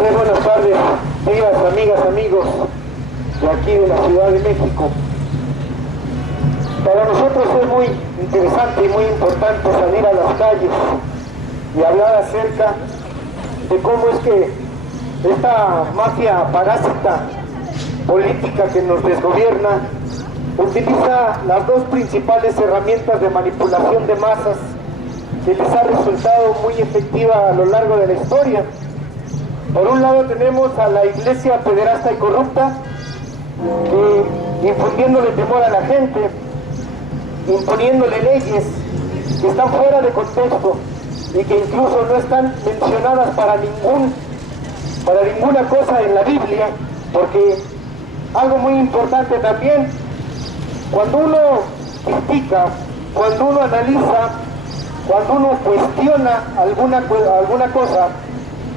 Muy buenas tardes, queridas amigas, amigos de aquí de la Ciudad de México. Para nosotros es muy interesante y muy importante salir a las calles y hablar acerca de cómo es que esta mafia parásita política que nos desgobierna utiliza las dos principales herramientas de manipulación de masas que les ha resultado muy efectiva a lo largo de la historia. Por un lado tenemos a la iglesia pederasta y corrupta, infundiéndole temor a la gente, imponiéndole leyes que están fuera de contexto y que incluso no están mencionadas para ninguna cosa en la Biblia, porque algo muy importante también, cuando uno critica, cuando uno analiza, cuando uno cuestiona alguna cosa,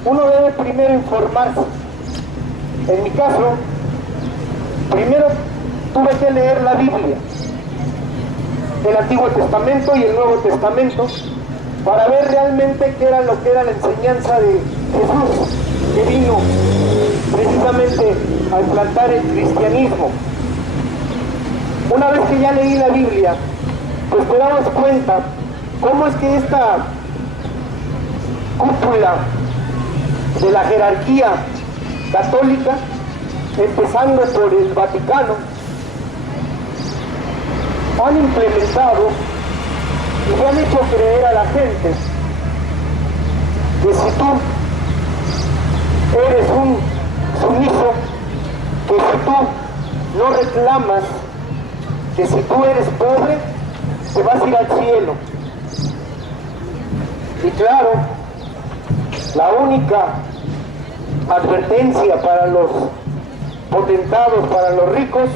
uno debe primero informarse. En mi caso, primero tuve que leer la Biblia, el Antiguo Testamento y el Nuevo Testamento, para ver realmente qué era lo que era la enseñanza de Jesús, que vino precisamente a implantar el cristianismo. Una vez que ya leí la Biblia, pues te damos cuenta cómo es que esta cúpula de la jerarquía católica, empezando por el Vaticano, han implementado y le han hecho creer a la gente que si tú eres un sumiso, que si tú no reclamas, que si tú eres pobre, te vas a ir al cielo. Y claro, la única advertencia para los potentados, para los ricos,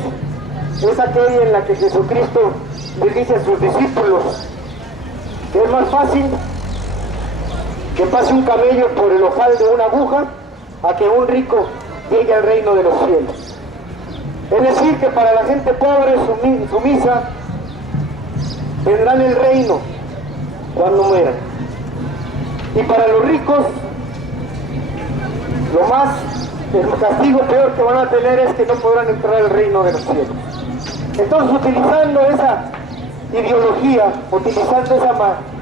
es aquella en la que Jesucristo le dice a sus discípulos que es más fácil que pase un camello por el ojal de una aguja a que un rico llegue al reino de los cielos. Es decir, que para la gente pobre, sumisa, tendrán el reino cuando mueran. Y para los ricos, el castigo peor que van a tener es que no podrán entrar al reino de los cielos. Entonces, utilizando esa ideología, utilizando esa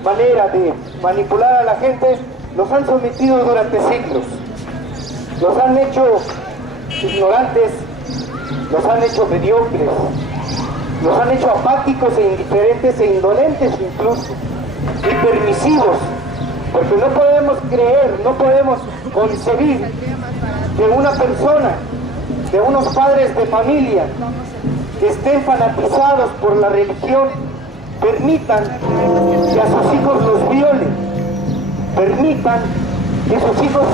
manera de manipular a la gente, los han sometido durante siglos. Los han hecho ignorantes, los han hecho mediocres, los han hecho apáticos e indiferentes e indolentes incluso, y permisivos, porque no podemos creer, no podemos concebir que una persona, que unos padres de familia que estén fanatizados por la religión, permitan que a sus hijos los violen, permitan que sus hijos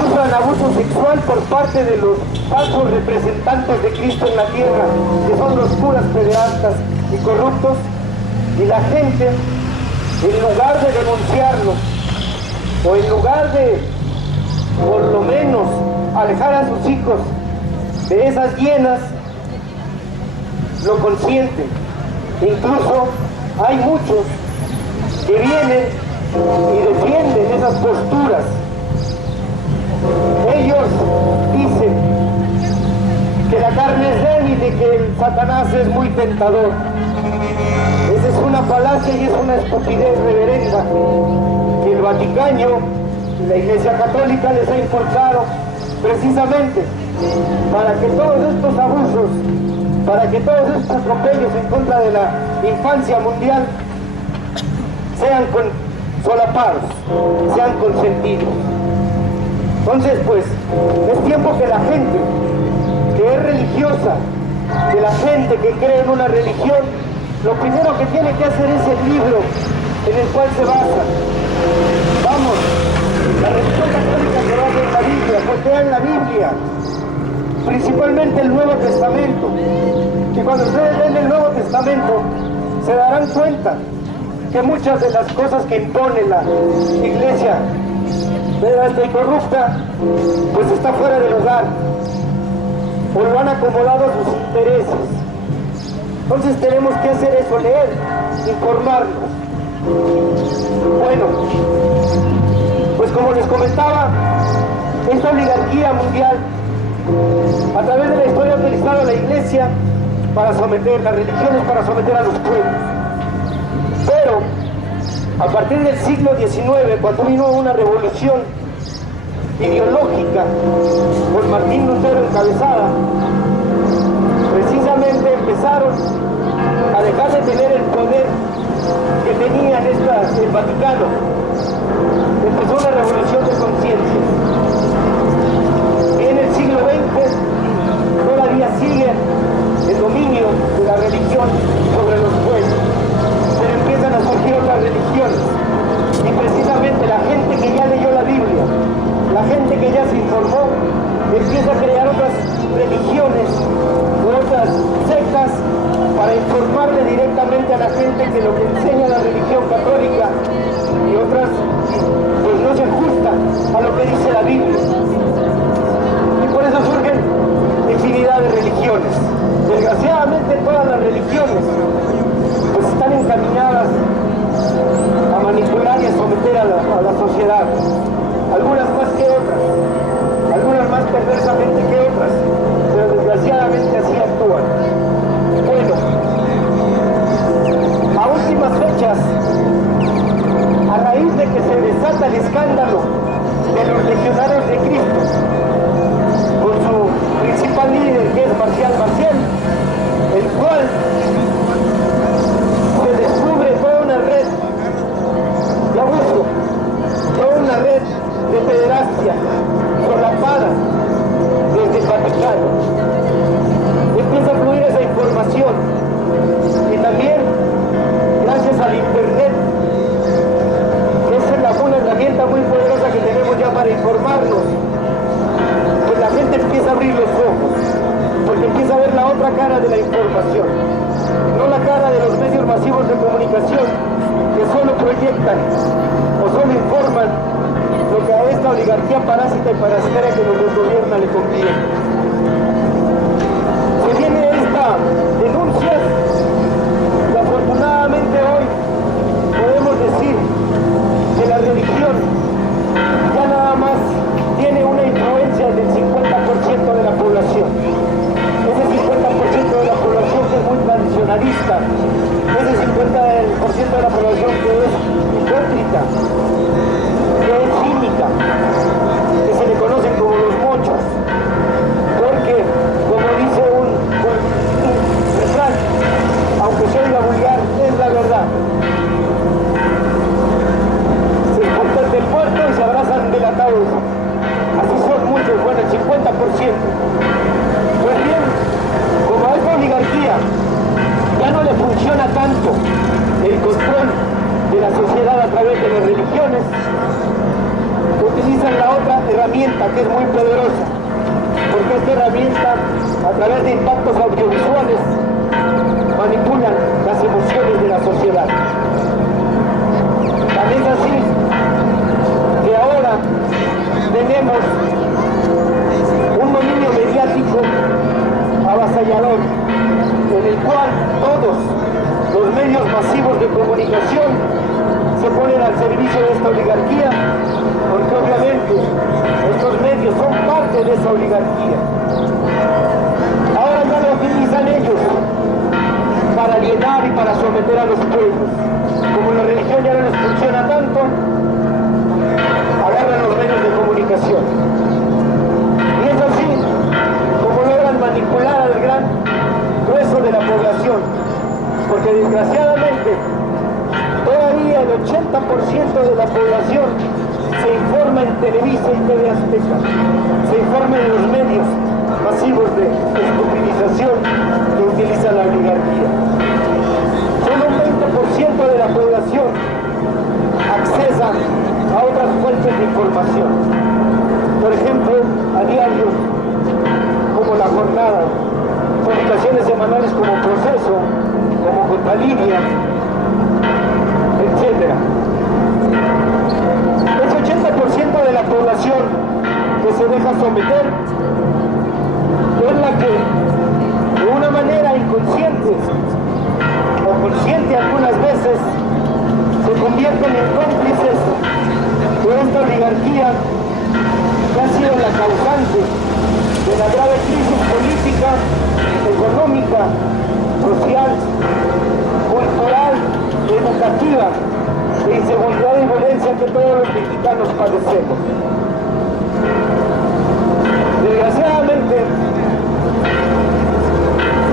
sufran abuso sexual por parte de los falsos representantes de Cristo en la tierra, que son los curas pederastas y corruptos, y la gente, en lugar de denunciarlos, o en lugar de, por lo menos, alejar a sus hijos de esas hienas, lo consienten. Incluso hay muchos que vienen y defienden esas posturas. Ellos dicen que la carne es débil y que el Satanás es muy tentador. Esa es una falacia y es una estupidez reverenda que el Vaticano y la Iglesia Católica les ha inculcado precisamente para que todos estos abusos, para que todos estos atropellos en contra de la infancia mundial sean solapados, sean consentidos. Entonces, pues, es tiempo que la gente que es religiosa, que la gente que cree en una religión, lo primero que tiene que hacer es el libro en el cual se basa. Vamos, la religión católica se basa en la Biblia, pues lean la Biblia, principalmente el Nuevo Testamento. Y cuando ustedes leen el Nuevo Testamento, se darán cuenta que muchas de las cosas que impone la iglesia pederasta y corrupta, pues está fuera de lugar, o lo han acomodado a sus intereses. Entonces tenemos que hacer eso, leer, informarnos. Bueno, pues como les comentaba, esta oligarquía mundial, a través de la historia, ha utilizado a la iglesia para someter las religiones, para someter a los pueblos. Pero a partir del siglo XIX, cuando vino una revolución ideológica con Martín Lutero encabezada, precisamente empezaron a dejar de tener el poder que tenían el Vaticano. Empezó una revolución de conciencia. En el siglo XX todavía sigue el dominio de la religión sobre los pueblos, pero empiezan a surgir otras religiones, y precisamente la gente que ya leyó la Biblia, la gente que ya se informó, empieza a crear otras religiones o otras sectas para informarle directamente a la gente que lo que enseña la religión católica y otras pues no se ajustan a lo que dice la Biblia. Y por eso surgen infinidad de religiones. Desgraciadamente todas las religiones pues están encaminadas a manipular y a someter a la sociedad, algunas más que otras, algunas más perversamente que otras, pero desgraciadamente así actúan. Bueno, a últimas fechas, a raíz de que se desata el escándalo de los legionarios de Cristo, con su principal líder, que es Marcial Maciel, el cual se descubre toda una red de abuso, toda una red de pederastia solapada desde el Vaticano. Empieza a fluir esa información, y también gracias al internet, que es una herramienta muy poderosa que tenemos ya para informarnos, pues la gente empieza a abrir los ojos, porque empieza a ver la otra cara de la información, no la cara de los medios masivos de comunicación que solo proyectan o solo informan lo que a esta oligarquía parásita y parasitaria que nos gobierna le conviene. Se viene esta denuncia y afortunadamente hoy podemos decir que la religión ya nada más tiene una influencia del 50% de la población. Ese 50% de la población que es muy tradicionalista, ese 50% de la población que es hipócrita, que es cínica, que se le conocen como los mochos, porque, como dice un refrán, aunque se oiga vulgar, es la verdad. Se juntan del puerto y se abrazan del ataúd. Así son muchos, bueno, el 50%. Pues bien, como a esta oligarquía ya no le funciona tanto el control de la sociedad a través de las religiones, utilizan la otra herramienta que es muy poderosa, porque esta herramienta, a través de impactos audiovisuales, manipulan las emociones de la sociedad. Tan es así que ahora tenemos un dominio mediático avasallador, en el cual todos los medios masivos de comunicación se ponen al servicio de esta oligarquía, porque obviamente estos medios son parte de esa oligarquía. Ahora ya lo utilizan ellos para alienar y para someter a los pueblos. Como la religión ya no les funciona tanto, agarran los medios de comunicación. Y es así como logran manipular al gran grueso de la población, porque desgraciadamente todavía el 80% de la población se informa en Televisa y TV Azteca, se informa en los medios masivos de estupidización que utiliza la oligarquía. Solo un 20% de la población accesa a otras fuentes de información. Por ejemplo, a diarios como La Jornada, publicaciones semanales como Proceso, como Contralínea, etc. Ese 80% de la población que se deja someter es la que, de una manera inconsciente o consciente algunas veces, se convierten en cómplices de esta oligarquía que ha sido la causante de la grave crisis política, económica, social, cultural, educativa, de inseguridad y violencia que todos los mexicanos padecemos. Desgraciadamente,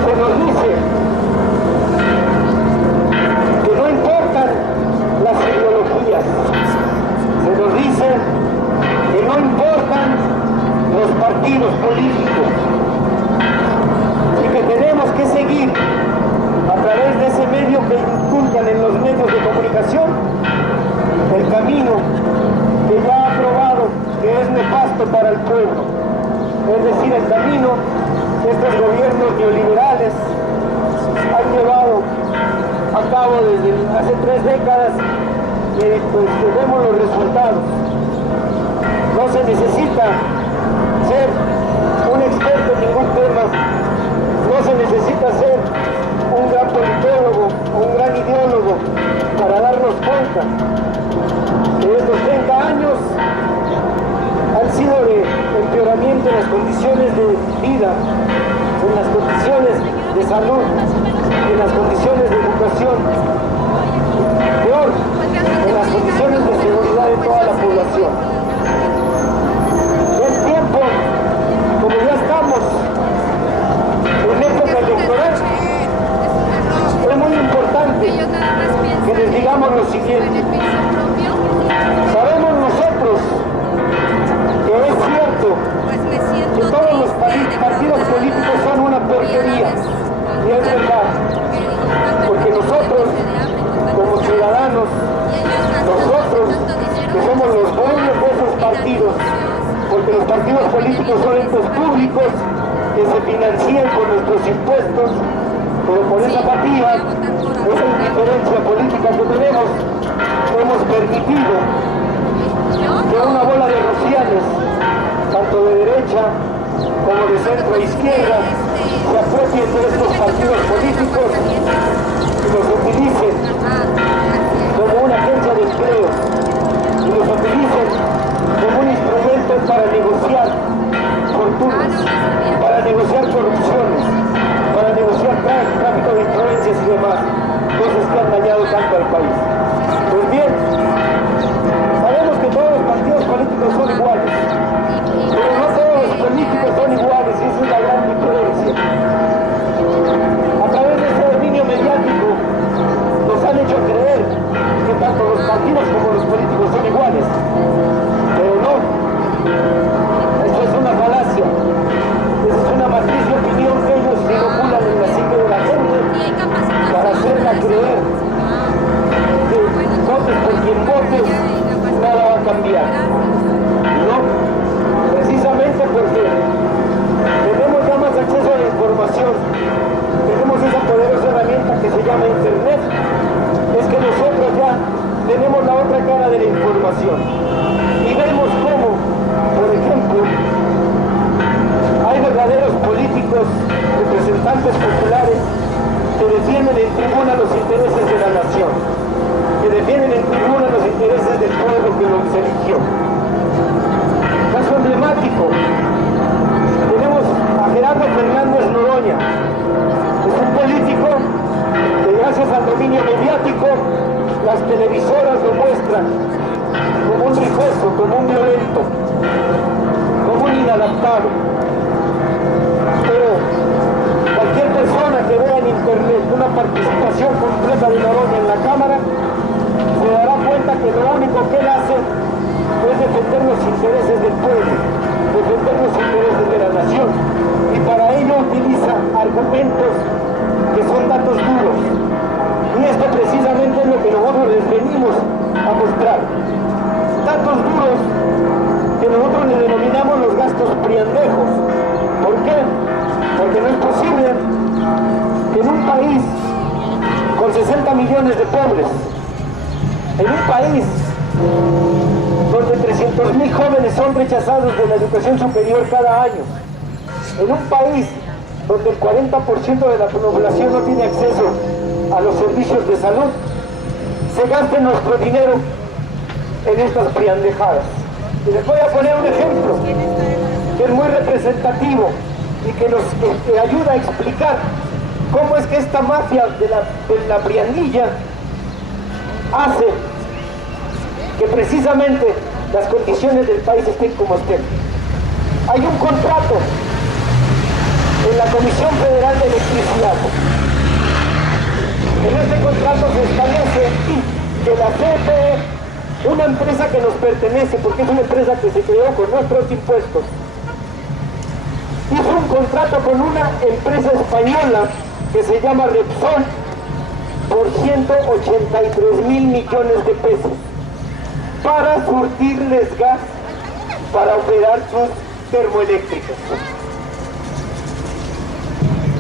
se nos dice que no importan las ideologías, se nos dice que no importan los partidos políticos y que tenemos que seguir a través de ese medio que inculcan en los medios de comunicación el camino que ya ha probado que es nefasto para el pueblo, es decir, el camino que estos gobiernos neoliberales han llevado a cabo desde hace 3 décadas y pues vemos los resultados. No se necesita ser un experto en ningún tema, no se necesita ser un gran politólogo o un gran ideólogo para darnos cuenta que estos 30 años han sido de empeoramiento en las condiciones de vida, en las condiciones de salud, en las condiciones de educación, peor, en las condiciones de seguridad de toda la población. Es tiempo, como ya estamos en época electoral, es muy importante que les digamos lo siguiente. Sabemos nosotros que es cierto que todos los partidos políticos son una porquería, y es verdad, porque nosotros, como ciudadanos, nosotros que somos los dueños de esos partidos, porque los partidos políticos son entes públicos que se financian con nuestros impuestos, pero por esa apatía, esa indiferencia política que tenemos, hemos permitido que una bola de rufianes, tanto de derecha como de centro e izquierda, se apropien de estos partidos políticos y los utilicen como una agencia de empleo y los utilicen como un instrumento para negociar fortunas, para negociar corrupciones, para negociar tráfico de influencias y demás, cosas que han dañado tanto al país. Pues bien, sabemos que todos los partidos políticos son iguales, pero no todos los políticos son iguales, y esa es la gran diferencia. A través de este dominio mediático nos han hecho creer que tanto los partidos como los políticos son iguales, pero no. Eso es una falacia, esa es una matriz de opinión que ellos inoculan en la psique de la gente para hacerla creer que votes por quien votes, nada va a cambiar. No, precisamente porque tenemos ya más acceso a la información, tenemos esa poderosa herramienta que se llama Internet, es que nosotros ya tenemos la otra cara de la información y vemos cómo, por ejemplo, hay verdaderos políticos, representantes populares que defienden en tribuna los intereses de la nación, que defienden en tribuna los intereses del pueblo que los eligió. Caso emblemático, tenemos a Gerardo Fernández Noroña, es un político que gracias al dominio mediático las televisoras lo muestran como un rijoso, como un violento, como un inadaptado. Pero cualquier persona que vea en internet una participación completa de Noroña en la Cámara se dará cuenta que lo único que él hace es defender los intereses del pueblo, defender los intereses de la nación, y para ello utiliza argumentos que son datos duros, y esto precisamente es lo que nosotros les venimos a mostrar, datos duros que nosotros le denominamos los gastos priandejos. ¿Por qué? Porque no es posible que en un país con 60 millones de pobres, en un país donde 300.000 jóvenes son rechazados de la educación superior cada año, en un país donde el 40% de la población no tiene acceso a los servicios de salud, se gaste nuestro dinero en estas priandejadas. Y les voy a poner un ejemplo que es muy representativo y que nos ayuda a explicar cómo es que esta mafia de la priandilla hace que precisamente las condiciones del país estén como estén. Hay un contrato en la Comisión Federal de Electricidad. En este contrato se establece que la CFE, una empresa que nos pertenece, porque es una empresa que se creó con nuestros impuestos, hizo un contrato con una empresa española que se llama Repsol por 183 mil millones de pesos para surtirles gas para operar sus termoeléctricas.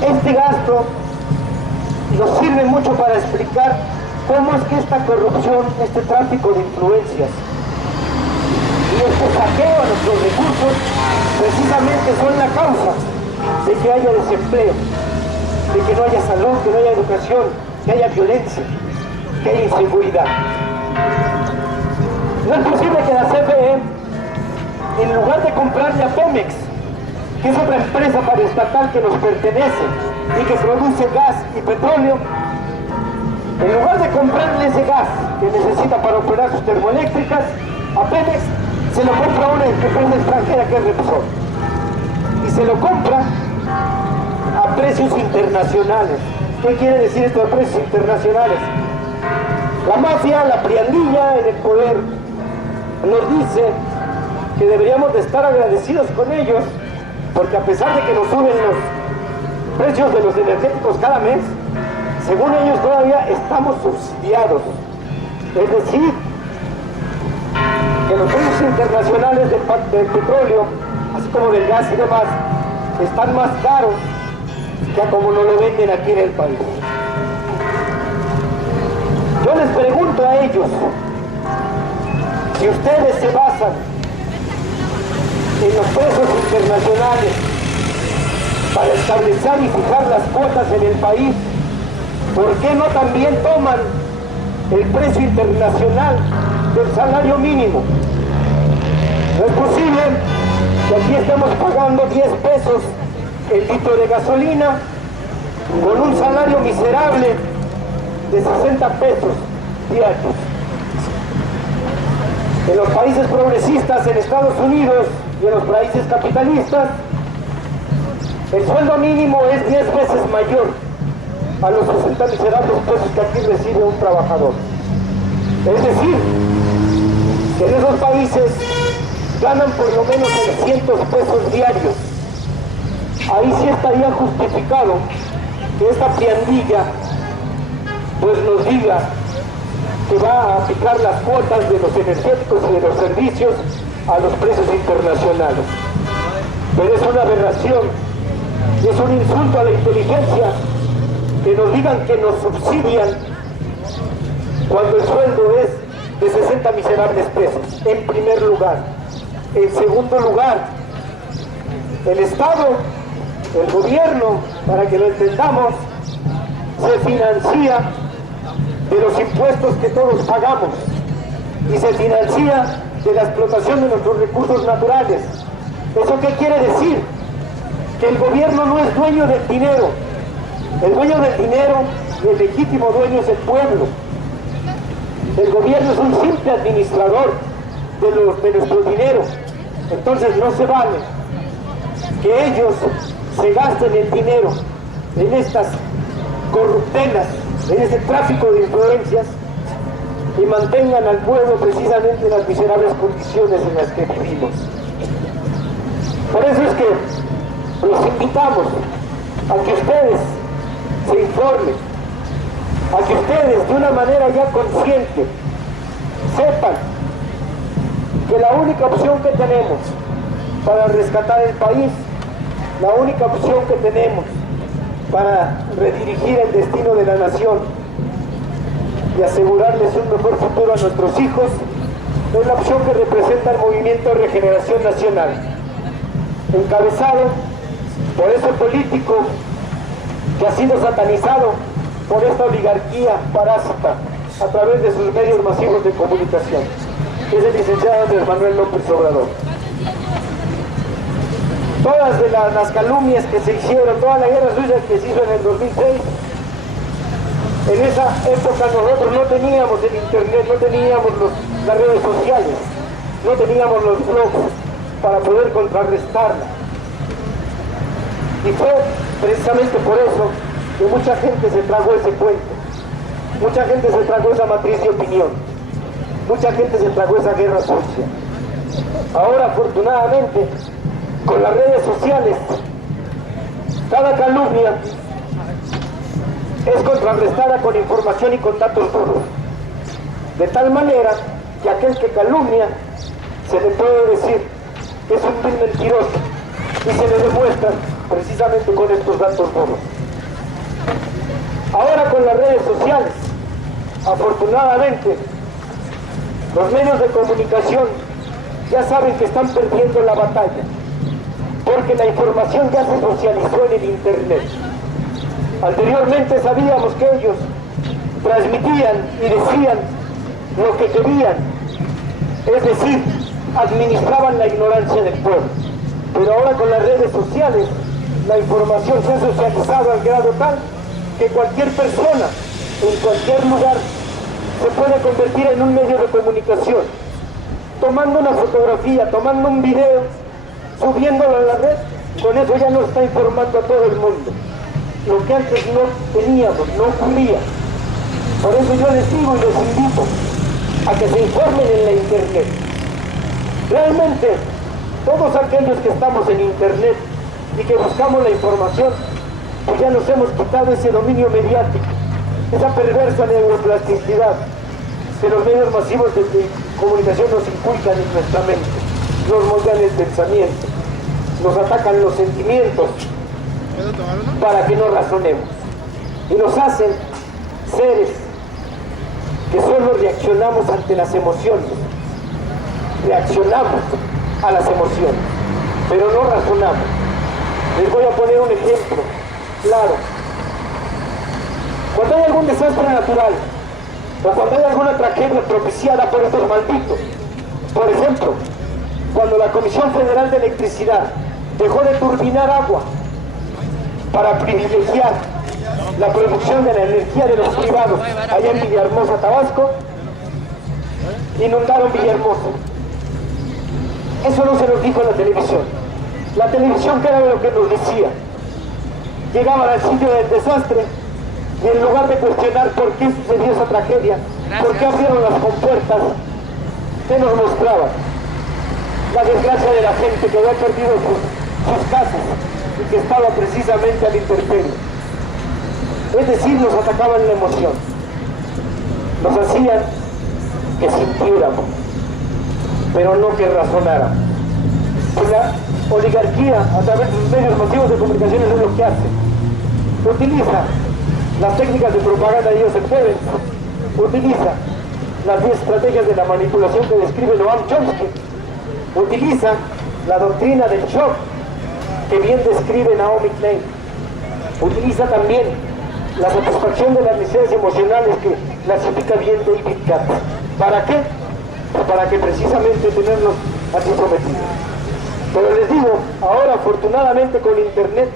Este gasto nos sirve mucho para explicar cómo es que esta corrupción, este tráfico de influencias y este saqueo a nuestros recursos precisamente son la causa de que haya desempleo, de que no haya salud, que no haya educación, que haya violencia, que haya inseguridad. No es posible que la CFE, en lugar de comprarle a Pemex, que es otra empresa paraestatal que nos pertenece y que produce gas y petróleo, en lugar de comprarle ese gas que necesita para operar sus termoeléctricas, a Pemex se lo compra una empresa extranjera que es Repsol. Y se lo compra a precios internacionales. ¿Qué quiere decir esto de precios internacionales? La mafia, la priandilla en el poder, nos dice que deberíamos de estar agradecidos con ellos, porque a pesar de que nos suben los precios de los energéticos cada mes, según ellos todavía estamos subsidiados. Es decir, que los precios internacionales del petróleo, así como del gas y demás, están más caros que a como nos lo venden aquí en el país. Yo les pregunto a ellos, si ustedes se basan en los precios internacionales para establecer y fijar las cuotas en el país, ¿por qué no también toman el precio internacional del salario mínimo? No es posible que aquí estemos pagando 10 pesos el litro de gasolina con un salario miserable de 60 pesos diarios. En los países progresistas, en Estados Unidos y en los países capitalistas, el sueldo mínimo es 10 veces mayor a los 60 miserables pesos que aquí recibe un trabajador. Es decir, que en esos países ganan por lo menos 600 pesos diarios. Ahí sí estaría justificado que esta piandilla pues nos diga que va a aplicar las cuotas de los energéticos y de los servicios a los precios internacionales. Pero es una aberración y es un insulto a la inteligencia que nos digan que nos subsidian cuando el sueldo es de 60 miserables pesos, en primer lugar. En segundo lugar, el Estado, el gobierno, para que lo entendamos, se financia de los impuestos que todos pagamos y se financia de la explotación de nuestros recursos naturales. ¿Eso qué quiere decir? Que el gobierno no es dueño del dinero. El dueño del dinero y el legítimo dueño es el pueblo. El gobierno es un simple administrador de nuestro dinero. Entonces no se vale que ellos se gasten el dinero en estas corruptelas, en ese tráfico de influencias y mantengan al pueblo precisamente en las miserables condiciones en las que vivimos. Por eso es que los invitamos a que ustedes se informen, a que ustedes de una manera ya consciente sepan que la única opción que tenemos para rescatar el país, la única opción que tenemos para redirigir el destino de la nación y asegurarles un mejor futuro a nuestros hijos, es la opción que representa el Movimiento de Regeneración Nacional, encabezado por ese político que ha sido satanizado por esta oligarquía parásita a través de sus medios masivos de comunicación. que es el licenciado Andrés Manuel López Obrador. Todas de las calumnias que se hicieron, toda la guerra sucia que se hizo en el 2006, en esa época nosotros no teníamos el internet, no teníamos las redes sociales, no teníamos los blogs para poder contrarrestarla. Y fue precisamente por eso que mucha gente se tragó ese cuento, mucha gente se tragó esa matriz de opinión, mucha gente se tragó esa guerra sucia. Ahora, afortunadamente, con las redes sociales, cada calumnia es contrarrestada con información y con datos duros, de tal manera que aquel que calumnia se le puede decir que es un vil mentiroso y se le demuestra precisamente con estos datos duros. Ahora con las redes sociales, afortunadamente, los medios de comunicación ya saben que están perdiendo la batalla, porque la información ya se socializó en el internet. Anteriormente sabíamos que ellos transmitían y decían lo que querían, es decir, administraban la ignorancia del pueblo. Pero ahora con las redes sociales, la información se ha socializado al grado tal que cualquier persona, en cualquier lugar, se puede convertir en un medio de comunicación, tomando una fotografía, tomando un video, subiéndolo a la red. Con eso ya no está informando a todo el mundo. Lo que antes no teníamos, no ocurría. Por eso yo les digo y les invito a que se informen en la internet. Realmente, todos aquellos que estamos en internet y que buscamos la información, pues ya nos hemos quitado ese dominio mediático, esa perversa neuroplasticidad que los medios masivos de comunicación nos inculcan en nuestra mente, nos moldean el pensamiento, nos atacan los sentimientos para que no razonemos y nos hacen seres que solo reaccionamos ante las emociones, reaccionamos a las emociones, pero no razonamos. Les voy a poner un ejemplo claro. Cuando hay algún desastre natural o cuando hay alguna tragedia propiciada por estos malditos, por ejemplo, cuando la Comisión Federal de Electricidad dejó de turbinar agua para privilegiar la producción de la energía de los privados allá en Villahermosa, Tabasco, inundaron Villahermosa. Eso no se nos dijo en la televisión. La televisión, ¿qué era lo que nos decía? Llegaban al sitio del desastre y en lugar de cuestionar por qué sucedió esa tragedia, por qué abrieron las compuertas, ¿qué nos mostraban? La desgracia de la gente que había perdido sus casas y que estaba precisamente al intemperie. Es decir, nos atacaban la emoción, nos hacían que sintiéramos, pero no que razonáramos. Pues la oligarquía, a través de sus medios masivos de comunicaciones, es lo que hace. Utiliza las técnicas de propaganda de ellos se pueden, utiliza las 10 estrategias de la manipulación que describe Noam Chomsky, utiliza la doctrina del shock que bien describe Naomi Klein, utiliza también la satisfacción de las necesidades emocionales que clasifica bien David Katz. ¿Para qué? Para que precisamente tenerlos así sometidos. Pero les digo, ahora afortunadamente con internet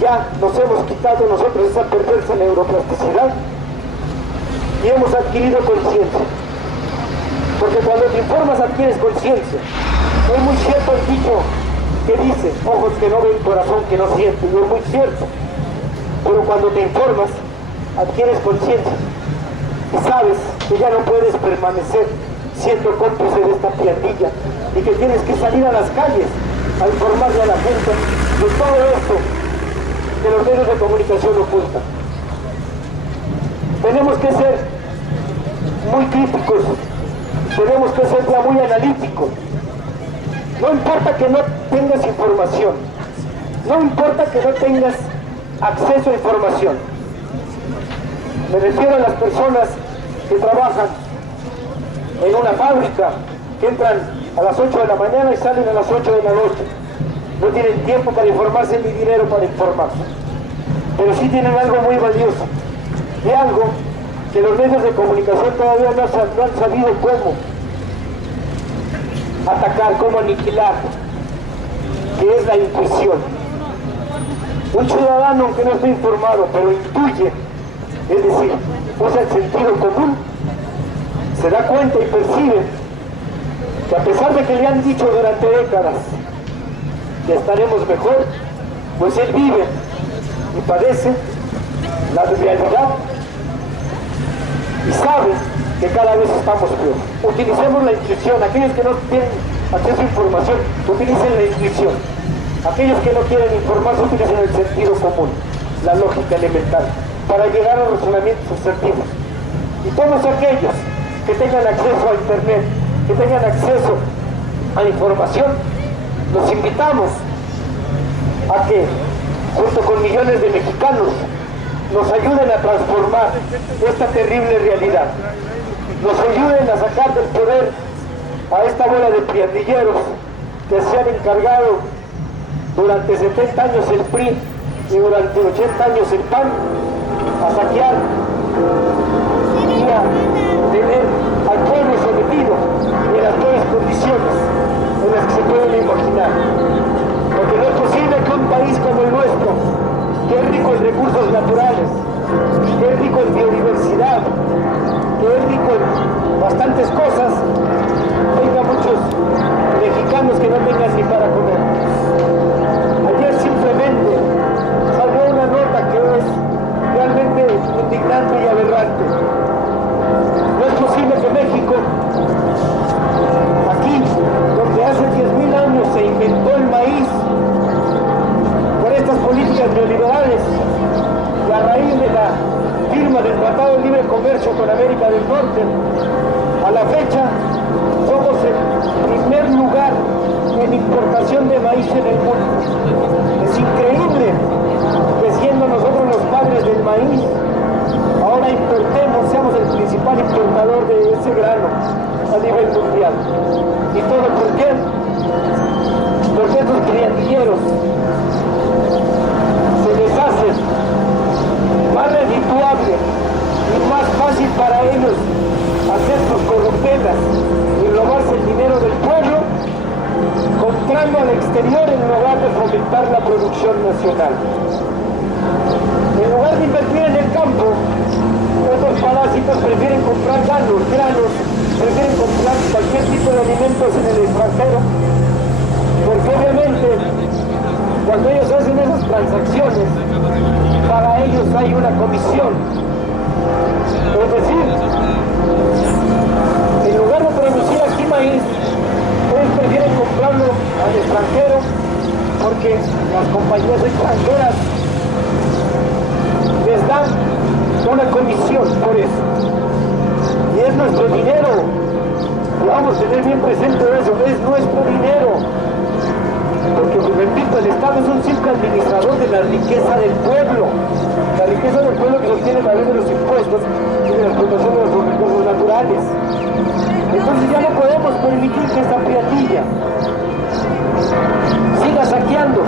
ya nos hemos quitado nosotros esa perversa neuroplasticidad y hemos adquirido conciencia. Porque cuando te informas adquieres conciencia. Es muy cierto el dicho que dice, ojos que no ven, corazón que no siente, y es muy cierto. Pero cuando te informas, adquieres conciencia y sabes que ya no puedes permanecer siendo cómplice de esta piandilla y que tienes que salir a las calles a informarle a la gente de todo esto que los medios de comunicación ocultan. Tenemos que ser muy críticos, tenemos que ser ya muy analíticos. No importa que no tengas información, no importa que no tengas acceso a información. Me refiero a las personas que trabajan en una fábrica, que entran a las 8 de la mañana y salen a las 8 de la noche. No tienen tiempo para informarse ni dinero para informarse. Pero sí tienen algo muy valioso, y algo que los medios de comunicación todavía no han sabido cómo atacar, cómo aniquilar, que es la intuición. Un ciudadano, aunque no esté informado, pero intuye, es decir, usa el sentido común, se da cuenta y percibe que a pesar de que le han dicho durante décadas que estaremos mejor, pues él vive y padece la realidad y sabe que cada vez estamos peor. Utilicemos la intuición. Aquellos que no tienen acceso a información, utilicen la intuición. Aquellos que no quieren informarse, utilicen el sentido común, la lógica elemental, para llegar a razonamientos asertivos. Y todos aquellos que tengan acceso a internet, que tengan acceso a información, los invitamos a que, junto con millones de mexicanos, nos ayuden a transformar esta terrible realidad, nos ayuden a sacar del poder a esta bola de pandilleros que se han encargado durante 70 años el PRI y durante 80 años el PAN a saquear y a tener al pueblo sometido en las peores condiciones en las que se pueden imaginar. Porque no es posible que un país como el nuestro, que es rico en recursos naturales, que es rico en biodiversidad, que es rico en bastantes cosas, tenga muchos mexicanos que no tengan ni para comer. Ayer simplemente salió una nota que es realmente indignante y aberrante. No es posible que México, aquí, donde hace 10.000 años se inventó el maíz, por estas políticas neoliberales, y a raíz de la firma del Tratado de Libre Comercio con América del Norte, a la fecha somos el primer lugar en importación de maíz en el mundo. Es increíble que siendo nosotros los padres del maíz, ahora importemos, seamos el principal importador de ese grano a nivel mundial. ¿Y todo por qué? Porque estos criadilleros se les hace más redituable y más fácil para ellos hacer sus corruptelas y robarse el dinero del pueblo, comprando al exterior en lugar de fomentar la producción nacional. En lugar de invertir en el campo, estos parásitos prefieren comprar granos, prefieren comprar cualquier tipo de alimentos en el extranjero, porque obviamente cuando ellos hacen esas transacciones, para ellos hay una comisión. Es decir, en lugar de producir aquí maíz, ellos prefieren comprarlo al extranjero, porque las compañías extranjeras les dan una comisión por eso. Y es nuestro dinero. Vamos a tener bien presente eso, es nuestro dinero. Porque, repito, el Estado es un simple administrador de la riqueza del pueblo. La riqueza del pueblo que se obtiene a través de los impuestos y de la explotación de los recursos naturales. Entonces ya no podemos permitir que esta piratilla siga saqueando,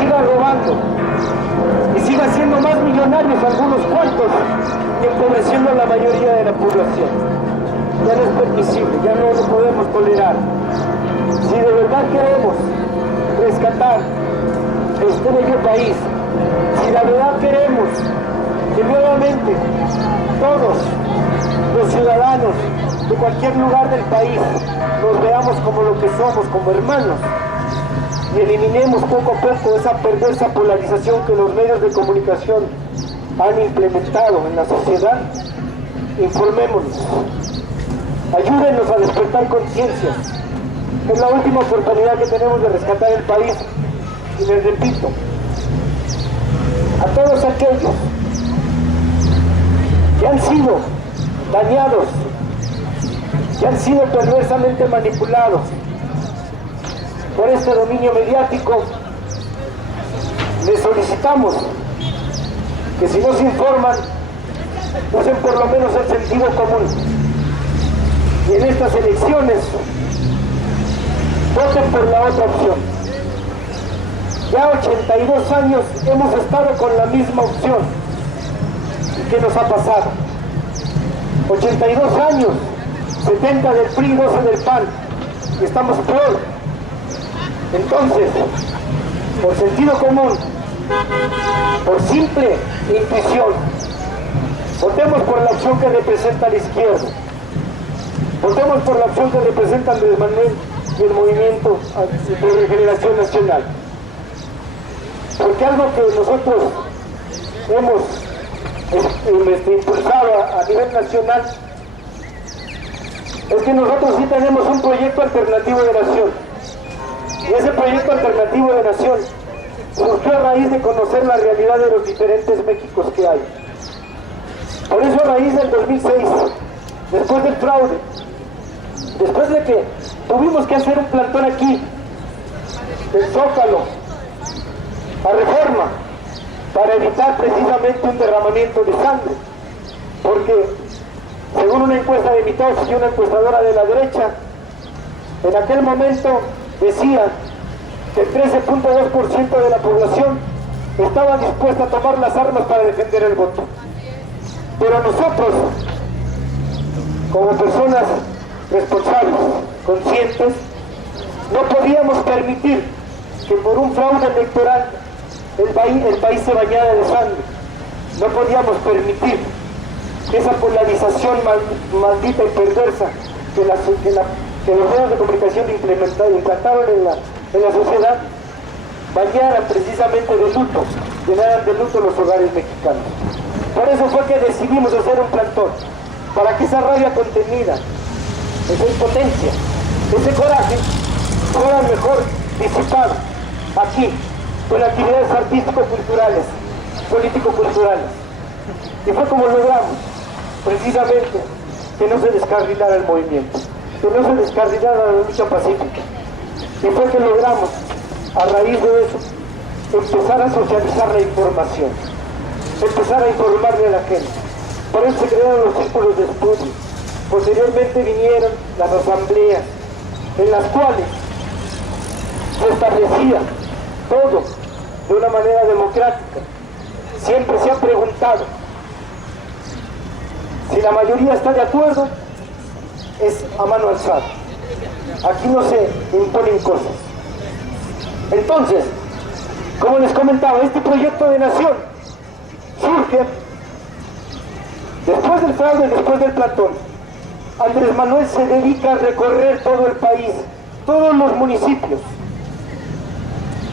siga robando y siga siendo más millonarios algunos cuantos y empobreciendo a la mayoría de la población. Ya no es permisible, ya no lo podemos tolerar. Si de verdad queremos rescatar este bello país, si de verdad queremos que nuevamente todos los ciudadanos de cualquier lugar del país nos veamos como lo que somos, como hermanos, y eliminemos poco a poco esa perversa polarización que los medios de comunicación han implementado en la sociedad, informémonos, ayúdenos a despertar conciencias. Es la última oportunidad que tenemos de rescatar el país. Y les repito, a todos aquellos que han sido dañados, que han sido perversamente manipulados por este dominio mediático, les solicitamos que si no se informan, usen por lo menos el sentido común. Y en estas elecciones, voten por la otra opción. Ya 82 años hemos estado con la misma opción. ¿Y qué nos ha pasado? 82 años, 70 del PRI, 12 del PAN. y estamos peor. Entonces, por sentido común, por simple intuición, votemos por la opción que representa a la izquierda. Votemos por la opción que representa Andrés Manuel y el movimiento de regeneración nacional. Porque algo que nosotros hemos impulsado a nivel nacional es que nosotros sí tenemos un proyecto alternativo de nación. Y ese proyecto alternativo de nación surgió a raíz de conocer la realidad de los diferentes Méxicos que hay. Por eso a raíz del 2006, después del fraude, después de que tuvimos que hacer un plantón aquí, del Zócalo, a Reforma, para evitar precisamente un derramamiento de sangre, porque según una encuesta de Mitos y una encuestadora de la derecha, en aquel momento decía que el 13.2% de la población estaba dispuesta a tomar las armas para defender el voto. Pero nosotros, como personas responsables, conscientes, no podíamos permitir que por un fraude electoral el país se bañara de sangre. No podíamos permitir que esa polarización maldita y perversa que los medios de comunicación implantaron en la sociedad bañaran precisamente de luto, llenaran de luto los hogares mexicanos. Por eso fue que decidimos hacer un plantón, para que esa rabia contenida, esa impotencia, ese coraje, fuera mejor disipado aquí, con actividades artístico-culturales, político-culturales. Y fue como logramos, precisamente, que no se descarrilara el movimiento, que no se descarrilara la lucha pacífica. Y fue que logramos, a raíz de eso, empezar a socializar la información, empezar a informarle a la gente. Por eso se crearon los círculos de estudio. Posteriormente vinieron las asambleas, en las cuales se establecía todo de una manera democrática. Siempre se ha preguntado si la mayoría está de acuerdo, es a mano alzada. Aquí no se imponen cosas. Entonces, como les comentaba, este proyecto de nación surge después del fraude, después del plantón. Andrés Manuel se dedica a recorrer todo el país, todos los municipios.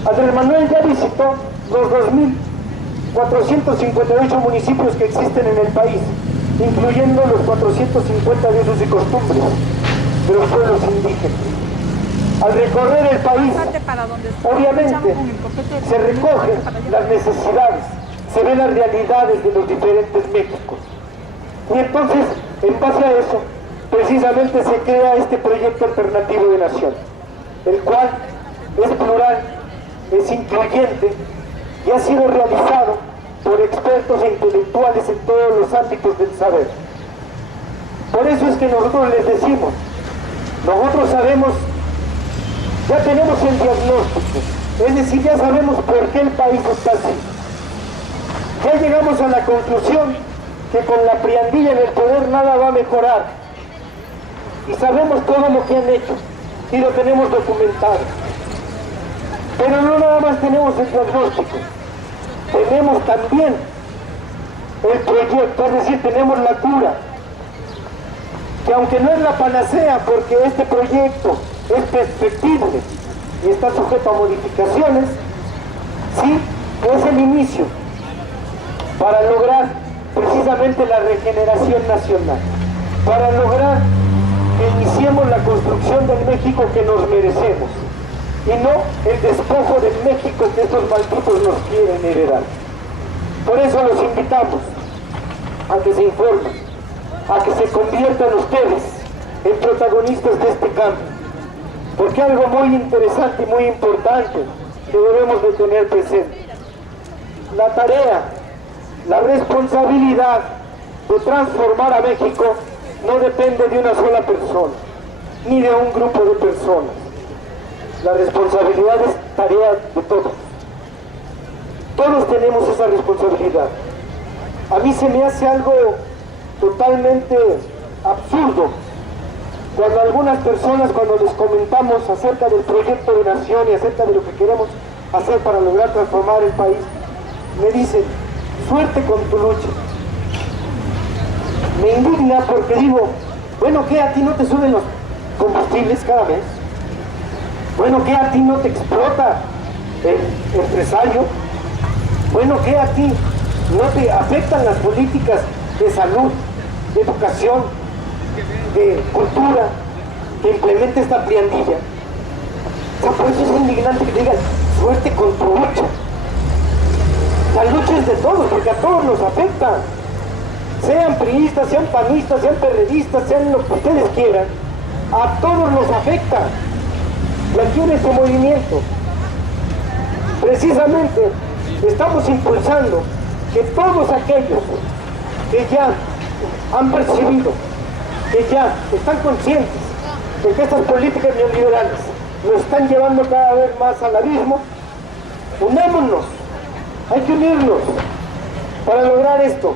Andrés Manuel ya visitó los 2.458 municipios que existen en el país, incluyendo los 450 de usos y costumbres de los pueblos indígenas. Al recorrer el país, obviamente, se recogen las necesidades, se ven las realidades de los diferentes Méxicos. Y entonces, en base a eso, precisamente se crea este proyecto alternativo de nación, el cual es plural, es incluyente y ha sido realizado por expertos e intelectuales en todos los ámbitos del saber. Por eso es que nosotros les decimos, nosotros sabemos, ya tenemos el diagnóstico, es decir, ya sabemos por qué el país está así. Ya llegamos a la conclusión que con la priandilla en el poder nada va a mejorar. Y sabemos todo lo que han hecho y lo tenemos documentado. Pero no nada más tenemos el diagnóstico, tenemos también el proyecto, es decir, tenemos la cura, que aunque no es la panacea, porque este proyecto es perfectible y está sujeto a modificaciones, sí, es el inicio para lograr precisamente la regeneración nacional, para lograr que iniciemos la construcción del México que nos merecemos y no el despojo del México que estos malditos nos quieren heredar. Por eso los invitamos a que se informen, a que se conviertan ustedes en protagonistas de este cambio, porque algo muy interesante y muy importante que debemos de tener presente: la tarea, la responsabilidad de transformar a México no depende de una sola persona, ni de un grupo de personas. La responsabilidad es tarea de todos. Todos tenemos esa responsabilidad. A mí se me hace algo totalmente absurdo cuando algunas personas, cuando les comentamos acerca del proyecto de nación y acerca de lo que queremos hacer para lograr transformar el país, me dicen, suerte con tu lucha. Me indigna porque digo, bueno, ¿qué a ti no te suben los combustibles cada vez? Bueno, ¿qué a ti no te explota el empresario? Bueno, ¿qué a ti no te afectan las políticas de salud, de educación, de cultura que implemente esta priandilla? O sea, por eso es indignante que digan, suerte con tu lucha. La lucha es de todos, porque a todos nos afecta. Sean priistas, sean panistas, sean perredistas, sean lo que ustedes quieran, a todos nos afecta. Y aquí en este movimiento, precisamente, estamos impulsando que todos aquellos que ya han percibido, que ya están conscientes de que estas políticas neoliberales nos están llevando cada vez más al abismo, unámonos, hay que unirnos para lograr esto.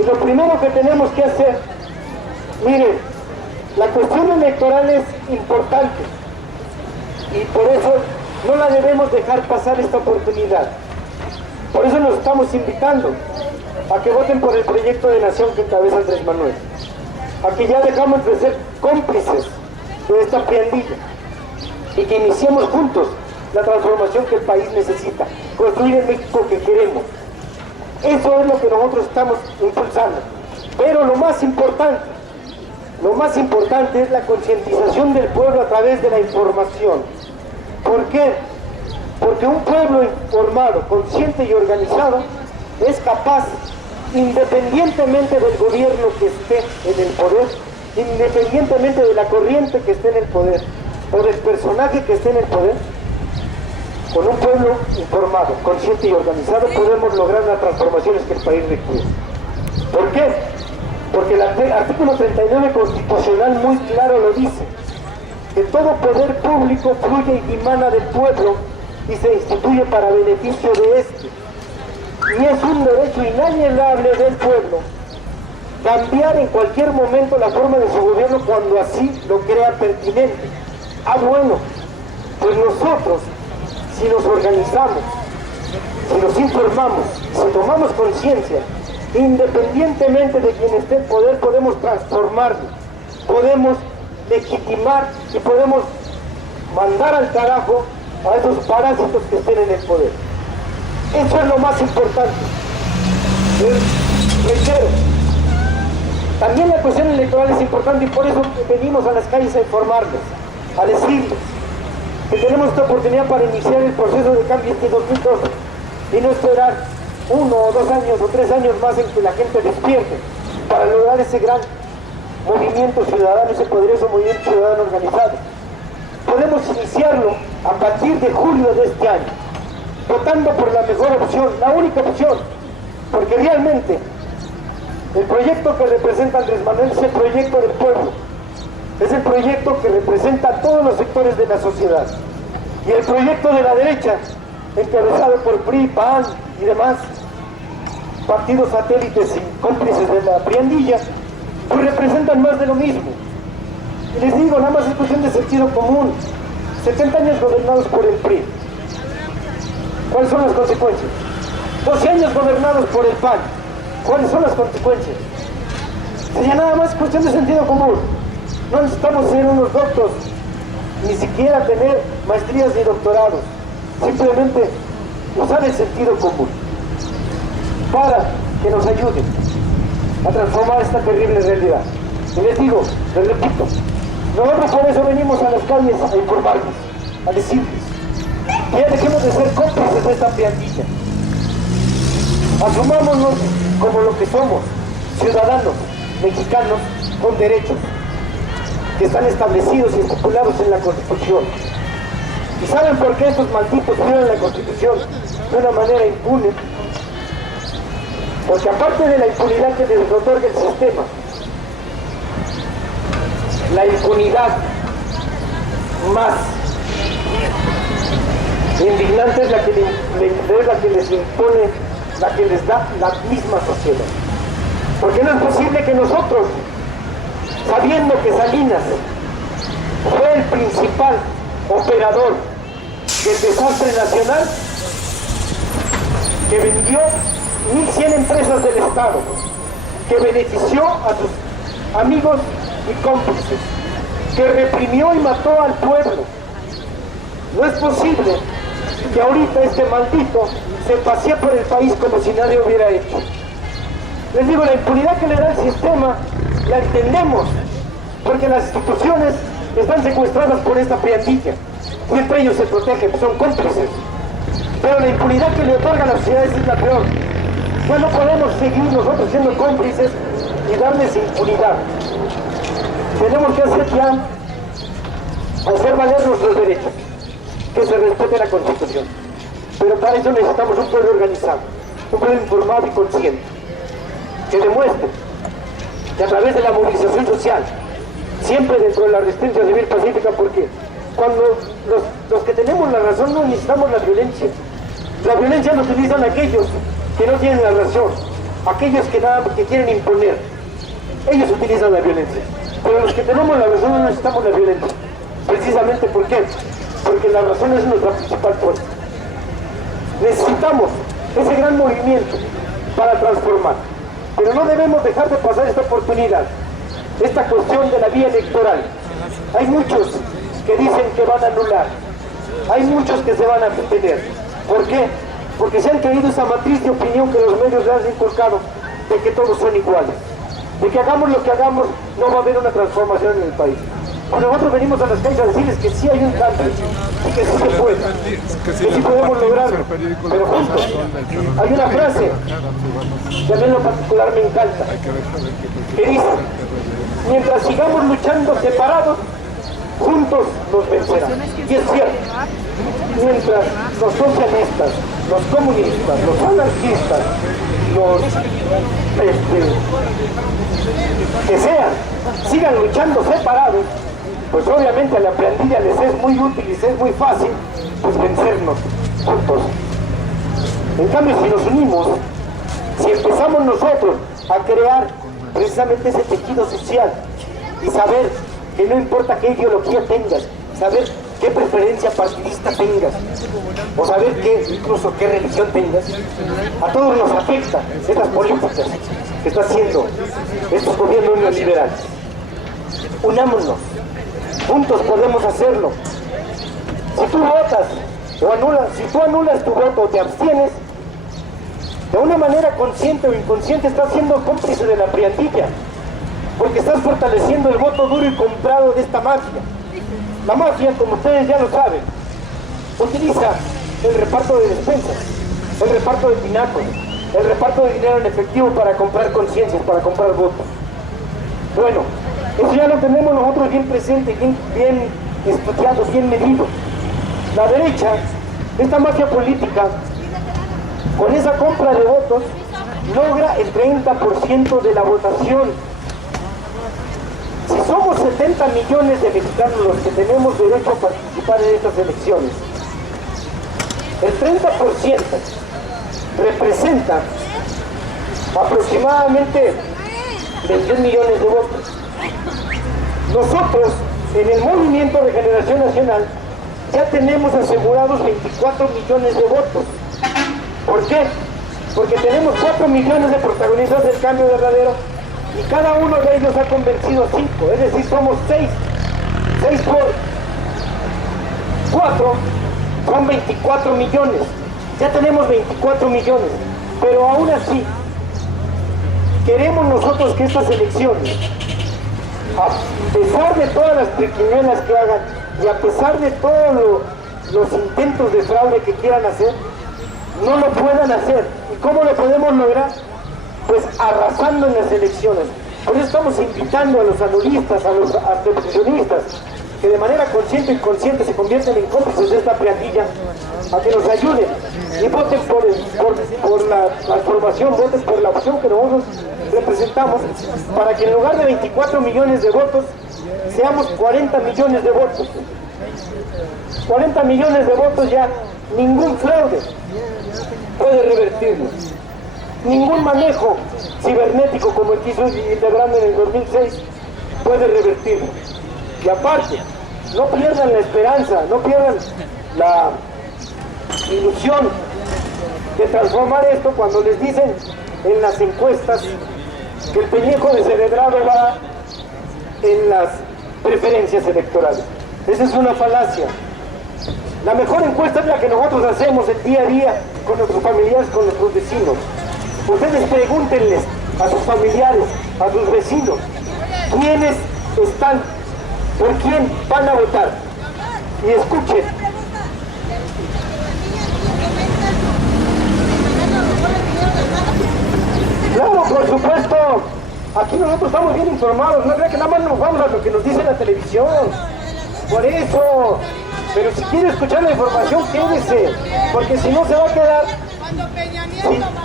Y lo primero que tenemos que hacer, miren, la cuestión electoral es importante y por eso no la debemos dejar pasar esta oportunidad. Por eso nos estamos invitando a que voten por el proyecto de nación que encabeza Andrés Manuel, a que ya dejamos de ser cómplices de esta priandilla y que iniciemos juntos la transformación que el país necesita, construir el México que queremos. Eso es lo que nosotros estamos impulsando. Pero lo más importante es la concientización del pueblo a través de la información. ¿Por qué? Porque un pueblo informado, consciente y organizado es capaz, independientemente del gobierno que esté en el poder, independientemente de la corriente que esté en el poder, o del personaje que esté en el poder, con un pueblo informado, consciente y organizado podemos lograr las transformaciones que el país requiere. ¿Por qué? Porque el artículo 39 constitucional muy claro lo dice, que todo poder público fluye y dimana del pueblo y se instituye para beneficio de este. Y es un derecho inalienable del pueblo cambiar en cualquier momento la forma de su gobierno cuando así lo crea pertinente. Ah, bueno, pues nosotros, si nos organizamos, si nos informamos, si tomamos conciencia, independientemente de quien esté en poder, podemos transformarlo, podemos legitimar y podemos mandar al carajo a esos parásitos que estén en el poder. Eso es lo más importante. Reitero, también la cuestión electoral es importante y por eso venimos a las calles a informarles, a decirles que tenemos esta oportunidad para iniciar el proceso de cambio este 2012 y no esperar 1 o 2 años o 3 años más en que la gente despierte para lograr ese gran movimiento ciudadano, ese poderoso movimiento ciudadano organizado. Podemos iniciarlo a partir de julio de este año, votando por la mejor opción, la única opción, porque realmente el proyecto que representa Andrés Manuel es el proyecto del pueblo. Es el proyecto que representa a todos los sectores de la sociedad. Y el proyecto de la derecha, encabezado por PRI, PAN y demás partidos satélites y cómplices de la priandilla, pues representan más de lo mismo. Y les digo, nada más es cuestión de sentido común. 70 años gobernados por el PRI. ¿Cuáles son las consecuencias? 12 años gobernados por el PAN. ¿Cuáles son las consecuencias? Sería nada más cuestión de sentido común. No necesitamos ser unos doctores, ni siquiera tener maestrías ni doctorados. Simplemente usar el sentido común para que nos ayude a transformar esta terrible realidad. Y les digo, les repito, nosotros por eso venimos a las calles a informarles, a decirles que ya dejemos de ser cómplices de esta priandilla. Asumámonos como lo que somos, ciudadanos mexicanos con derechos que están establecidos y estipulados en la Constitución. ¿Y saben por qué estos malditos violan la Constitución de una manera impune? Porque aparte de la impunidad que les otorga el sistema, la impunidad más indignante es la que les impone, la que les da la misma sociedad. Porque no es posible que nosotros sabiendo que Salinas fue el principal operador del desastre nacional, que vendió 1.100 empresas del Estado, que benefició a sus amigos y cómplices, que reprimió y mató al pueblo. No es posible que ahorita este maldito se pasee por el país como si nadie hubiera hecho. Les digo, la impunidad que le da el sistema la entendemos, porque las instituciones están secuestradas por esta pandilla. Siempre ellos se protegen, son cómplices. Pero la impunidad que le otorga a las sociedades es la peor. Ya no podemos seguir nosotros siendo cómplices y darles impunidad. Tenemos que hacer valer nuestros derechos, que se respete la Constitución. Pero para eso necesitamos un pueblo organizado, un pueblo informado y consciente, que demuestre que a través de la movilización social, siempre dentro de la resistencia civil pacífica, porque cuando los que tenemos la razón no necesitamos la violencia. La violencia la utilizan aquellos que no tienen la razón, aquellos que quieren imponer. Ellos utilizan la violencia. Pero los que tenemos la razón no necesitamos la violencia. Precisamente ¿por qué? Porque la razón es nuestra principal fuerza. Necesitamos ese gran movimiento para transformar. Pero no debemos dejar de pasar esta oportunidad, esta cuestión de la vía electoral. Hay muchos que dicen que van a anular, hay muchos que se van a abstener. ¿Por qué? Porque se han creído esa matriz de opinión que los medios le han inculcado, de que todos son iguales, de que hagamos lo que hagamos, no va a haber una transformación en el país. Cuando nosotros venimos a las calles a decirles que sí hay un cambio, y que sí se puede, que sí podemos lograrlo, pero juntos. Hay una frase que a mí en lo particular me encanta, que dice: mientras sigamos luchando separados, juntos nos vencerán. Y es cierto, mientras los socialistas, los comunistas, los anarquistas, que sigan luchando separados, pues obviamente a la pandilla les es muy útil y les es muy fácil pues vencernos juntos. En cambio, si nos unimos, si empezamos nosotros a crear precisamente ese tejido social y saber que no importa qué ideología tengas, saber qué preferencia partidista tengas, o saber incluso qué religión tengas, a todos nos afecta estas políticas que está haciendo estos gobiernos neoliberales. Unámonos, juntos podemos hacerlo. Si tú votas o anulas, si tú anulas tu voto o te abstienes, de una manera consciente o inconsciente estás siendo cómplice de la priandilla, porque estás fortaleciendo el voto duro y comprado de esta mafia. La mafia, como ustedes ya lo saben, utiliza el reparto de despensas, el reparto de pinacos, el reparto de dinero en efectivo para comprar conciencias, para comprar votos. Bueno, eso ya lo tenemos nosotros bien presente, bien estudiado, bien medido. La derecha, esta mafia política, con esa compra de votos, logra el 30% de la votación. Si somos 70 millones de mexicanos los que tenemos derecho a participar en estas elecciones, el 30% representa aproximadamente 21 millones de votos. Nosotros, en el Movimiento de Regeneración Nacional, ya tenemos asegurados 24 millones de votos. ¿Por qué? Porque tenemos 4 millones de protagonistas del cambio verdadero y cada uno de ellos ha convencido a 5, es decir, somos 6. 6 por 4 son 24 millones. Ya tenemos 24 millones, pero aún así queremos nosotros que estas elecciones, a pesar de todas las triquiñuelas que hagan y a pesar de todos los intentos de fraude que quieran hacer, no lo puedan hacer. ¿Y cómo lo podemos lograr? Pues arrasando en las elecciones. Por eso estamos invitando a los anulistas, a los abstencionistas, que de manera consciente e inconsciente se convierten en cómplices de esta peatilla, a que nos ayuden y voten por la transformación, voten por la opción que nosotros representamos, para que en lugar de 24 millones de votos, seamos 40 millones de votos. 40 millones de votos ya, ningún fraude puede revertirlo. Ningún manejo cibernético como el que hizo Hildebrand en el 2006 puede revertirlo. Y aparte, no pierdan la esperanza, no pierdan la ilusión de transformar esto cuando les dicen en las encuestas que el pellejo descerebrado va en las preferencias electorales. Esa es una falacia. La mejor encuesta es la que nosotros hacemos el día a día con nuestros familiares, con nuestros vecinos. Ustedes pregúntenles a sus familiares, a sus vecinos, quiénes están, por quién van a votar. Y escuchen. Claro, por supuesto. Aquí nosotros estamos bien informados. No crea que nada más nos vamos a lo que nos dice la televisión. Por eso. Pero si quiere escuchar la información, quédese. Porque si no se va a quedar...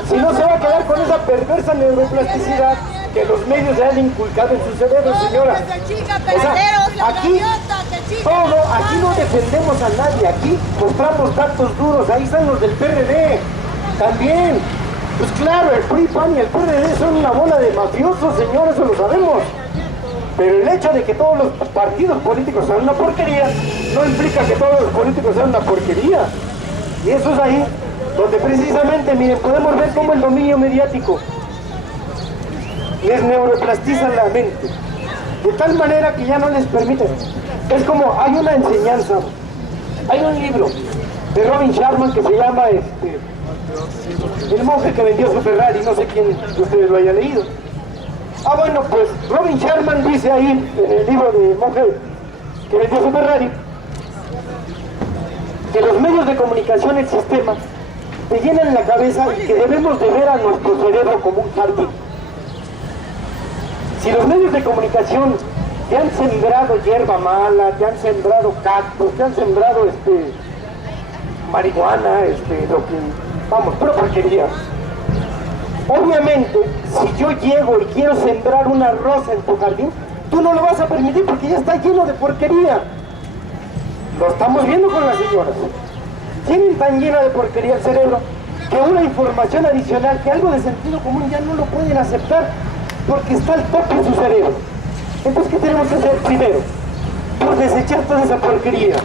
Si no se va a quedar con esa perversa neuroplasticidad que los medios le han inculcado en su cerebro, señora. O sea, aquí no defendemos a nadie, aquí mostramos datos duros, ahí están los del PRD, también. Pues claro, el PRI, PAN y el PRD son una bola de mafiosos, señor, eso lo sabemos. Pero el hecho de que todos los partidos políticos sean una porquería, no implica que todos los políticos sean una porquería. Y eso es ahí donde precisamente, miren, podemos ver cómo el dominio mediático les neuroplastiza la mente, de tal manera que ya no les permite. Es como, hay una enseñanza, hay un libro de Robin Sharma que se llama El monje que vendió su Ferrari, no sé quién de ustedes lo haya leído. Bueno, pues Robin Sharman dice ahí, en el libro de monje que vendió su Ferrari, que los medios de comunicación, el sistema, te llenan la cabeza y que debemos de ver a nuestro cerebro como un jardín. Si los medios de comunicación te han sembrado hierba mala, te han sembrado cactus, te han sembrado marihuana, lo que, vamos, pura porquería. Obviamente, si yo llego y quiero sembrar una rosa en tu jardín, tú no lo vas a permitir porque ya está lleno de porquería. Lo estamos viendo con las señoras. Tienen tan lleno de porquería el cerebro que una información adicional, que algo de sentido común ya no lo pueden aceptar porque está al tope en su cerebro. Entonces, ¿qué tenemos que hacer primero? Por desechar toda esa porquería,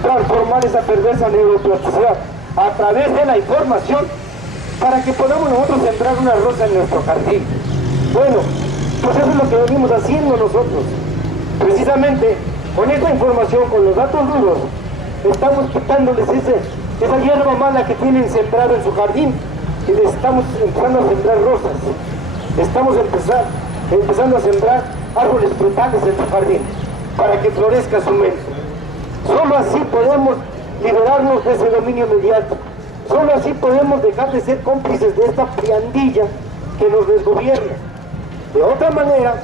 transformar esa perversa neuroplasticidad a través de la información para que podamos nosotros sembrar una rosa en nuestro jardín. Bueno, pues eso es lo que venimos haciendo nosotros. Precisamente con esta información, con los datos duros, estamos quitándoles esa hierba mala que tienen sembrado en su jardín y les estamos empezando a sembrar rosas. Estamos empezando a sembrar árboles frutales en su jardín para que florezca su mente. Solo así podemos liberarnos de ese dominio mediático. Solo así podemos dejar de ser cómplices de esta friandilla que nos desgobierna. De otra manera,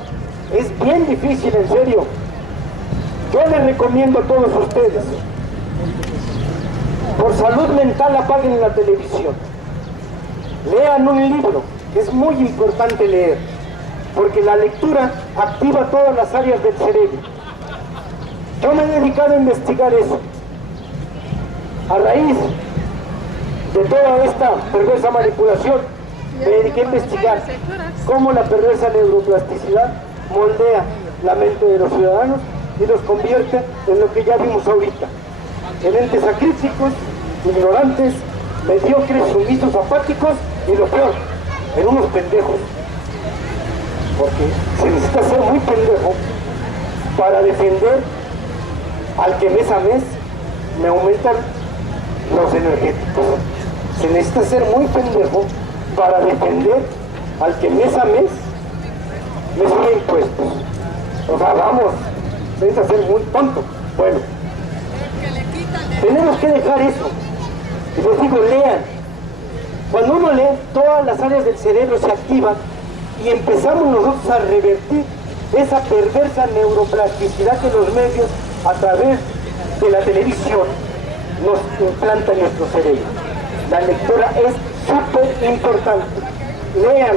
es bien difícil, en serio. Yo les recomiendo a todos ustedes, por salud mental, apaguen la televisión. Lean un libro, que es muy importante leer, porque la lectura activa todas las áreas del cerebro. Yo me he dedicado a investigar eso. A raíz de toda esta perversa manipulación, me dediqué a investigar cómo la perversa neuroplasticidad moldea la mente de los ciudadanos y los convierte en lo que ya vimos ahorita, en entes acríticos, ignorantes, mediocres, sumisos, apáticos y lo peor, en unos pendejos. Porque se necesita ser muy pendejo para defender al que mes a mes me aumentan los energéticos. Se necesita ser muy pendejo para defender al que mes a mes me sube impuestos. O sea, vamos, se necesita ser muy tonto. Bueno, tenemos que dejar eso. Y les digo, lean. Cuando uno lee, todas las áreas del cerebro se activan y empezamos nosotros a revertir esa perversa neuroplasticidad que los medios, a través de la televisión, nos implanta en nuestro cerebro. La lectura es súper importante. Lean.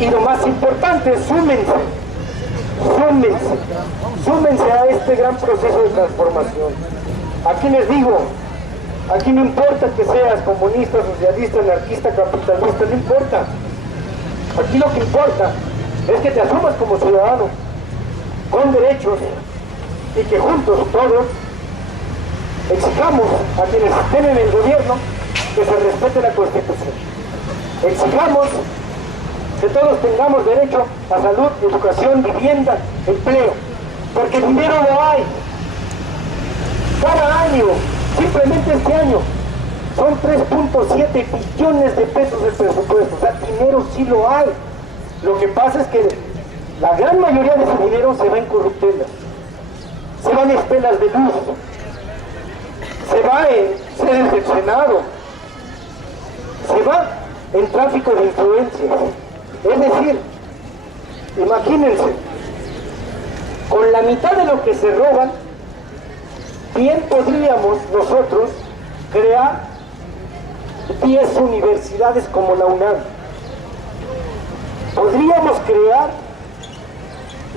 Y lo más importante, súmense a este gran proceso de transformación. Aquí les digo, aquí no importa que seas comunista, socialista, anarquista, capitalista, no importa. Aquí lo que importa es que te asumas como ciudadano con derechos y que juntos todos exijamos a quienes estén en el gobierno que se respete la Constitución. Exijamos que todos tengamos derecho a salud, educación, vivienda, empleo, porque el dinero lo hay. Cada año, simplemente este año, son 3.7 billones de pesos de presupuesto. O sea, dinero sí lo hay. Lo que pasa es que la gran mayoría de ese dinero se va en corruptelas, se va en espelas de luz, se va en sedes del Senado, se va en tráfico de influencias. Es decir, imagínense, con la mitad de lo que se roban, bien podríamos nosotros crear 10 universidades como la UNAM. Podríamos crear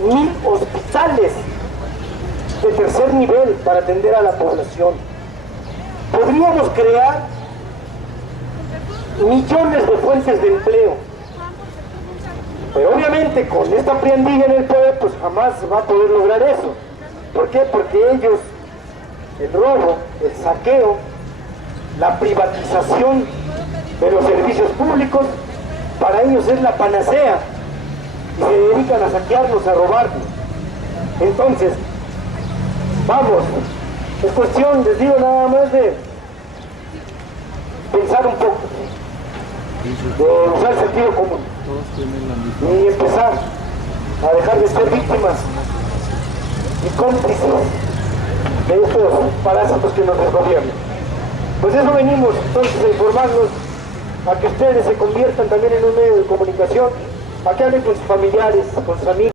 1000 hospitales de tercer nivel para atender a la población. Podríamos crear millones de fuentes de empleo. Pero obviamente con esta priandilla en el poder, pues jamás va a poder lograr eso. ¿Por qué? Porque ellos, el robo, el saqueo, la privatización de los servicios públicos, para ellos es la panacea y se dedican a saquearnos, a robarnos. Entonces, vamos, es cuestión, les digo, nada más de pensar un poco, de usar el sentido común y empezar a dejar de ser víctimas y cómplices de estos parásitos que nos desgobiernan. Pues eso venimos entonces a informarnos, a que ustedes se conviertan también en un medio de comunicación, a que hablen con sus familiares, con sus amigos.